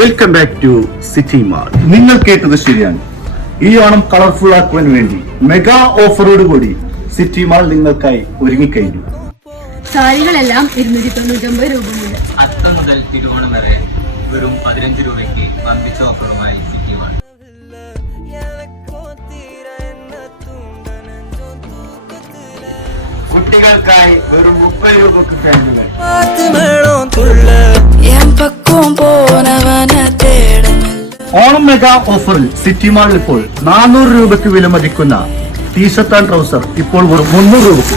Welcome back to city mall. നിങ്ങൾ കേട്ടത് ശരിയാണ്. ഈ ഓണം കളർഫുൾ ആക്കുവാൻ വേണ്ടി മെഗാ ഓഫറോട് കൂടി സിറ്റി മാൾ നിങ്ങൾക്കായി ഒരുങ്ങിക്കഴിഞ്ഞു. സാരികളെല്ലാം 299 രൂപ മുതൽ. അത്തം മുതൽ തിരുവോണം വരെ വെറും 15 രൂപയ്ക്ക് വമ്പിച്ച ഓഫറുമായി സിറ്റി മാൾ. കുട്ടികൾക്കായി വെറും 30 രൂപക്ക് ഫാനുകൾ. ഓണം മെഗാ ഓഫറിൽ സിറ്റി മാളിൽ ഇപ്പോൾ 400 രൂപയ്ക്ക് വിലമതിക്കുന്ന ടീഷർട്ട് ആൻഡ് ട്രൗസർ ഇപ്പോൾ വെറും 300 രൂപയ്ക്ക്.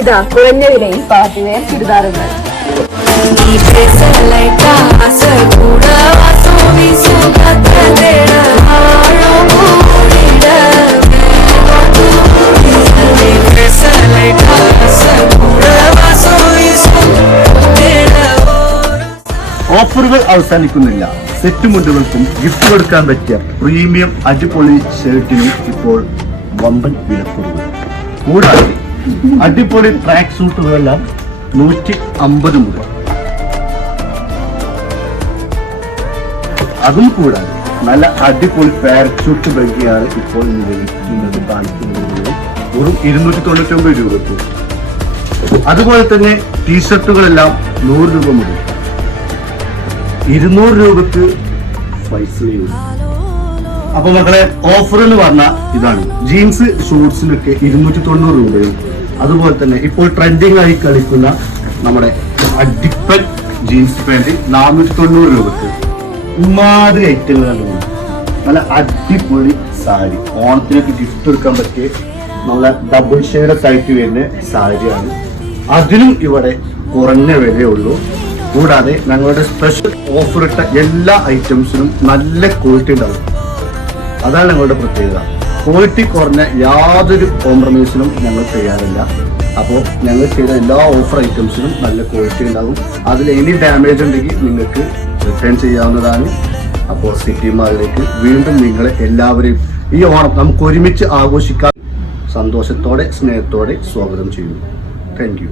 ഇതാ കുറഞ്ഞ വിലയിൽ പാർട്ടി വെയർ ചുരിദാറുകൾ. ഓഫറുകൾ അവസാനിക്കുന്നില്ല. സെറ്റ് മുണ്ടുകൾക്കും ഗിഫ്റ്റ് കൊടുക്കാൻ പറ്റിയ പ്രീമിയം അടിപൊളി ഷർട്ടിനും ഇപ്പോൾ വമ്പൻ വിലക്കുറവ്. കൂടാതെ അടിപൊളി ട്രാക്ക് സൂട്ടുകളെല്ലാം 150 മുതൽ. അതും കൂടാതെ നല്ല അടിപൊളി പാരച്യൂട്ട് ബഗ്ഗിയാണ് ഇപ്പോൾ നിലവിലുള്ളത് കാണിക്കുന്നത് വെറും 299 രൂപയ്ക്ക്. അതുപോലെ തന്നെ ടീഷർട്ടുകളെല്ലാം 100 രൂപ മുതൽ 200 രൂപക്ക് ഫൈസലി. അപ്പൊ മക്കളെ, ഓഫർ എന്ന് പറഞ്ഞാൽ ഇതാണ്. ജീൻസ് ഷോർട്സിനൊക്കെ 290 രൂപയും അതുപോലെ തന്നെ ഇപ്പോൾ ട്രെൻഡിങ് ആയി കളിക്കുന്ന നമ്മുടെ അടിപ്പൻ ജീൻസ് പാന്റ് 490 രൂപക്ക്. ഇമാതിരി ഐറ്റങ്ങളാണ്. നല്ല അടിപൊളി സാരി, ഓണത്തിനൊക്കെ ഗിഫ്റ്റ് കൊടുക്കാൻ പറ്റിയ നല്ല ഡബിൾ ഷെയ്ഡൊക്കെ ആയിട്ട് വരുന്ന സാരിയാണ്. അതിനും ഇവിടെ കുറഞ്ഞ വിലയുള്ളൂ. കൂടാതെ ഞങ്ങളുടെ സ്പെഷ്യൽ ഓഫർ ഇട്ട എല്ലാ ഐറ്റംസിനും നല്ല ക്വാളിറ്റി ഉണ്ടാവും. അതാണ് ഞങ്ങളുടെ പ്രത്യേകത. ക്വാളിറ്റി കുറഞ്ഞ യാതൊരു കോംപ്രമൈസിനും ഞങ്ങൾ ചെയ്യാറില്ല. അപ്പോൾ ഞങ്ങൾ ചെയ്ത എല്ലാ ഓഫർ ഐറ്റംസിനും നല്ല ക്വാളിറ്റി ഉണ്ടാകും. അതിൽ എനി ഡാമേജ് ഉണ്ടെങ്കിൽ നിങ്ങൾക്ക് റിട്ടേൺ ചെയ്യാവുന്നതാണ്. അപ്പോൾ സിറ്റി മാളിലേക്ക് വീണ്ടും നിങ്ങളെ എല്ലാവരെയും ഈ ഓണം നമുക്ക് ഒരുമിച്ച് ആഘോഷിക്കാൻ സന്തോഷത്തോടെ സ്നേഹത്തോടെ സ്വാഗതം ചെയ്യുന്നു. Thank you.